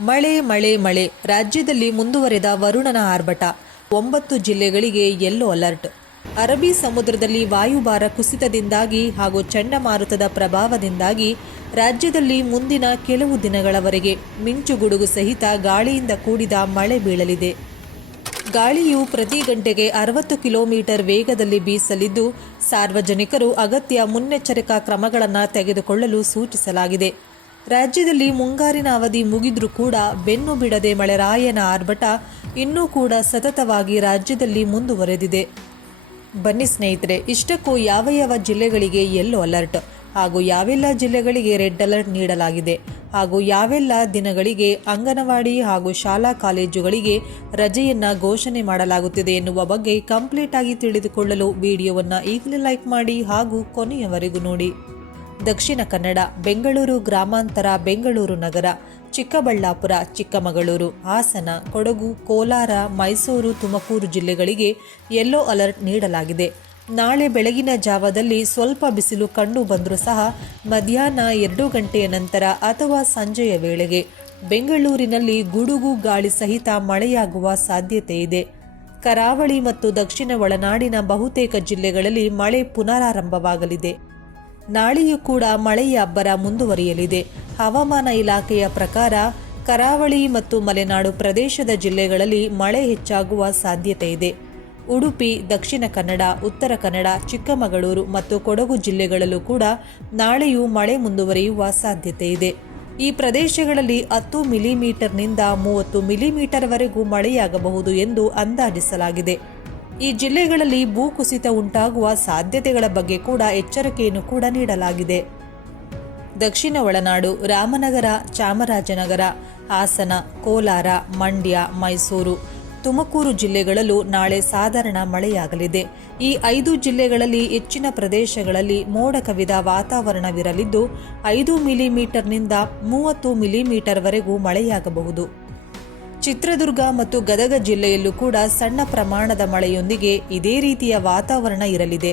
ಮಳೆ ಮಳೆ ಮಳೆ. ರಾಜ್ಯದಲ್ಲಿ ಮುಂದುವರೆದ ವರುಣನ ಆರ್ಭಟ. ಒಂಬತ್ತು ಜಿಲ್ಲೆಗಳಿಗೆ ಯೆಲ್ಲೋ ಅಲರ್ಟ್ ಅರಬ್ಬಿ ಸಮುದ್ರದಲ್ಲಿ ವಾಯುಭಾರ ಕುಸಿತದಿಂದಾಗಿ ಹಾಗೂ ಚಂಡಮಾರುತದ ಪ್ರಭಾವದಿಂದಾಗಿ ರಾಜ್ಯದಲ್ಲಿ ಮುಂದಿನ ಕೆಲವು ದಿನಗಳವರೆಗೆ ಮಿಂಚುಗುಡುಗು ಸಹಿತ ಗಾಳಿಯಿಂದ ಕೂಡಿದ ಮಳೆ ಬೀಳಲಿದೆ. ಗಾಳಿಯು ಪ್ರತಿ ಗಂಟೆಗೆ ಅರವತ್ತು ಕಿಲೋಮೀಟರ್ ವೇಗದಲ್ಲಿ ಬೀಸಲಿದ್ದು, ಸಾರ್ವಜನಿಕರು ಅಗತ್ಯ ಮುನ್ನೆಚ್ಚರಿಕಾ ಕ್ರಮಗಳನ್ನು ತೆಗೆದುಕೊಳ್ಳಲು ಸೂಚಿಸಲಾಗಿದೆ. ರಾಜ್ಯದಲ್ಲಿ ಮುಂಗಾರಿನ ಅವಧಿ ಮುಗಿದ್ರೂ ಕೂಡ ಬೆನ್ನು ಬಿಡದೆ ಮಳೆರಾಯನ ಆರ್ಭಟ ಇನ್ನೂ ಕೂಡ ಸತತವಾಗಿ ರಾಜ್ಯದಲ್ಲಿ ಮುಂದುವರೆದಿದೆ. ಬನ್ನಿ ಸ್ನೇಹಿತರೆ, ಇಷ್ಟಕ್ಕೂ ಯಾವ ಯಾವ ಜಿಲ್ಲೆಗಳಿಗೆ ಯೆಲ್ಲೋ ಅಲರ್ಟ್ ಹಾಗೂ ಯಾವೆಲ್ಲ ಜಿಲ್ಲೆಗಳಿಗೆ ರೆಡ್ ಅಲರ್ಟ್ ನೀಡಲಾಗಿದೆ ಹಾಗೂ ಯಾವೆಲ್ಲ ದಿನಗಳಿಗೆ ಅಂಗನವಾಡಿ ಹಾಗೂ ಶಾಲಾ ಕಾಲೇಜುಗಳಿಗೆ ರಜೆಯನ್ನ ಘೋಷಣೆ ಮಾಡಲಾಗುತ್ತಿದೆ ಎನ್ನುವ ಬಗ್ಗೆ ಕಂಪ್ಲೀಟ್ ಆಗಿ ತಿಳಿದುಕೊಳ್ಳಲು ವಿಡಿಯೋವನ್ನು ಈಗಲೇ ಲೈಕ್ ಮಾಡಿ ಹಾಗೂ ಕೊನೆಯವರೆಗೂ ನೋಡಿ. ದಕ್ಷಿಣ ಕನ್ನಡ, ಬೆಂಗಳೂರು ಗ್ರಾಮಾಂತರ, ಬೆಂಗಳೂರು ನಗರ, ಚಿಕ್ಕಬಳ್ಳಾಪುರ, ಚಿಕ್ಕಮಗಳೂರು, ಹಾಸನ, ಕೊಡಗು, ಕೋಲಾರ, ಮೈಸೂರು, ತುಮಕೂರು ಜಿಲ್ಲೆಗಳಿಗೆ ಯೆಲ್ಲೋ ಅಲರ್ಟ್ ನೀಡಲಾಗಿದೆ. ನಾಳೆ ಬೆಳಗಿನ ಜಾವದಲ್ಲಿ ಸ್ವಲ್ಪ ಬಿಸಿಲು ಕಂಡು ಬಂದರೂ ಸಹ ಮಧ್ಯಾಹ್ನ ಎರಡು ಗಂಟೆಯ ನಂತರ ಅಥವಾ ಸಂಜೆಯ ವೇಳೆಗೆ ಬೆಂಗಳೂರಿನಲ್ಲಿ ಗುಡುಗು ಗಾಳಿ ಸಹಿತ ಮಳೆಯಾಗುವ ಸಾಧ್ಯತೆ ಇದೆ. ಕರಾವಳಿ ಮತ್ತು ದಕ್ಷಿಣ ಒಳನಾಡಿನ ಬಹುತೇಕ ಜಿಲ್ಲೆಗಳಲ್ಲಿ ಮಳೆ ಪುನರಾರಂಭವಾಗಲಿದೆ. ನಾಳೆಯೂ ಕೂಡ ಮಳೆಯ ಅಬ್ಬರ ಮುಂದುವರಿಯಲಿದೆ. ಹವಾಮಾನ ಇಲಾಖೆಯ ಪ್ರಕಾರ ಕರಾವಳಿ ಮತ್ತು ಮಲೆನಾಡು ಪ್ರದೇಶದ ಜಿಲ್ಲೆಗಳಲ್ಲಿ ಮಳೆ ಹೆಚ್ಚಾಗುವ ಸಾಧ್ಯತೆ ಇದೆ. ಉಡುಪಿ, ದಕ್ಷಿಣ ಕನ್ನಡ, ಉತ್ತರ ಕನ್ನಡ, ಚಿಕ್ಕಮಗಳೂರು ಮತ್ತು ಕೊಡಗು ಜಿಲ್ಲೆಗಳಲ್ಲೂ ಕೂಡ ನಾಳೆಯೂ ಮಳೆ ಮುಂದುವರಿಯುವ ಸಾಧ್ಯತೆ ಇದೆ. ಈ ಪ್ರದೇಶಗಳಲ್ಲಿ ಹತ್ತು ಮಿಲಿಮೀಟರ್ನಿಂದ ಮೂವತ್ತು ಮಿಲಿಮೀಟರ್ವರೆಗೂ ಮಳೆಯಾಗಬಹುದು ಎಂದು ಅಂದಾಜಿಸಲಾಗಿದೆ. ಈ ಜಿಲ್ಲೆಗಳಲ್ಲಿ ಭೂಕುಸಿತ ಉಂಟಾಗುವ ಸಾಧ್ಯತೆಗಳ ಬಗ್ಗೆ ಕೂಡ ಎಚ್ಚರಿಕೆಯನ್ನು ಕೂಡ ನೀಡಲಾಗಿದೆ. ದಕ್ಷಿಣ ಒಳನಾಡು, ರಾಮನಗರ, ಚಾಮರಾಜನಗರ, ಹಾಸನ, ಕೋಲಾರ, ಮಂಡ್ಯ, ಮೈಸೂರು, ತುಮಕೂರು ಜಿಲ್ಲೆಗಳಲ್ಲೂ ನಾಳೆ ಸಾಧಾರಣ ಮಳೆಯಾಗಲಿದೆ. ಈ ಐದು ಜಿಲ್ಲೆಗಳಲ್ಲಿ ಹೆಚ್ಚಿನ ಪ್ರದೇಶಗಳಲ್ಲಿ ಮೋಡ ಕವಿದ ವಾತಾವರಣವಿರಲಿದ್ದು, ಐದು ಮಿಲಿಮೀಟರ್ನಿಂದ ಮೂವತ್ತು ಮಿಲಿಮೀಟರ್ವರೆಗೂ ಮಳೆಯಾಗಬಹುದು. ಚಿತ್ರದುರ್ಗ ಮತ್ತು ಗದಗ ಜಿಲ್ಲೆಯಲ್ಲೂ ಕೂಡ ಸಣ್ಣ ಪ್ರಮಾಣದ ಮಳೆಯೊಂದಿಗೆ ಇದೇ ರೀತಿಯ ವಾತಾವರಣ ಇರಲಿದೆ.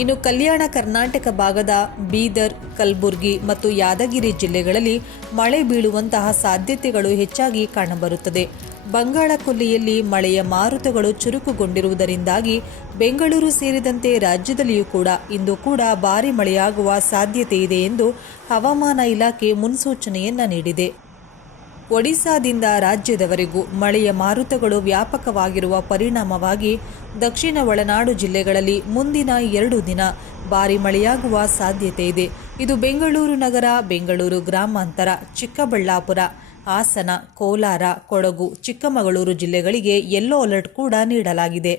ಇನ್ನು ಕಲ್ಯಾಣ ಕರ್ನಾಟಕ ಭಾಗದ ಬೀದರ್, ಕಲಬುರಗಿ ಮತ್ತು ಯಾದಗಿರಿ ಜಿಲ್ಲೆಗಳಲ್ಲಿ ಮಳೆ ಬೀಳುವಂತಹ ಸಾಧ್ಯತೆಗಳು ಹೆಚ್ಚಾಗಿ ಕಾಣಬರುತ್ತದೆ. ಬಂಗಾಳ ಕೊಲ್ಲಿಯಲ್ಲಿ ಮಳೆಯ ಮಾರುತಗಳು ಚುರುಕುಗೊಂಡಿರುವುದರಿಂದಾಗಿ ಬೆಂಗಳೂರು ಸೇರಿದಂತೆ ರಾಜ್ಯದಲ್ಲಿಯೂ ಕೂಡ ಇಂದು ಕೂಡ ಭಾರಿ ಮಳೆಯಾಗುವ ಸಾಧ್ಯತೆ ಇದೆ ಎಂದು ಹವಾಮಾನ ಇಲಾಖೆ ಮುನ್ಸೂಚನೆಯನ್ನ ನೀಡಿದೆ. ಒಡಿಶಾದಿಂದ ರಾಜ್ಯದವರೆಗೂ ಮಳೆಯ ಮಾರುತಗಳು ವ್ಯಾಪಕವಾಗಿರುವ ಪರಿಣಾಮವಾಗಿ ದಕ್ಷಿಣ ಒಳನಾಡು ಜಿಲ್ಲೆಗಳಲ್ಲಿ ಮುಂದಿನ ಎರಡು ದಿನ ಭಾರಿ ಮಳೆಯಾಗುವ ಸಾಧ್ಯತೆ ಇದೆ. ಇದು ಬೆಂಗಳೂರು ನಗರ, ಬೆಂಗಳೂರು ಗ್ರಾಮಾಂತರ, ಚಿಕ್ಕಬಳ್ಳಾಪುರ, ಹಾಸನ, ಕೋಲಾರ, ಕೊಡಗು, ಚಿಕ್ಕಮಗಳೂರು ಜಿಲ್ಲೆಗಳಿಗೆ ಯೆಲ್ಲೋ ಅಲರ್ಟ್ ಕೂಡ ನೀಡಲಾಗಿದೆ.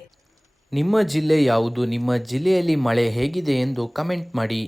ನಿಮ್ಮ ಜಿಲ್ಲೆ ಯಾವುದು? ನಿಮ್ಮ ಜಿಲ್ಲೆಯಲ್ಲಿ ಮಳೆ ಹೇಗಿದೆ ಎಂದು ಕಮೆಂಟ್ ಮಾಡಿ.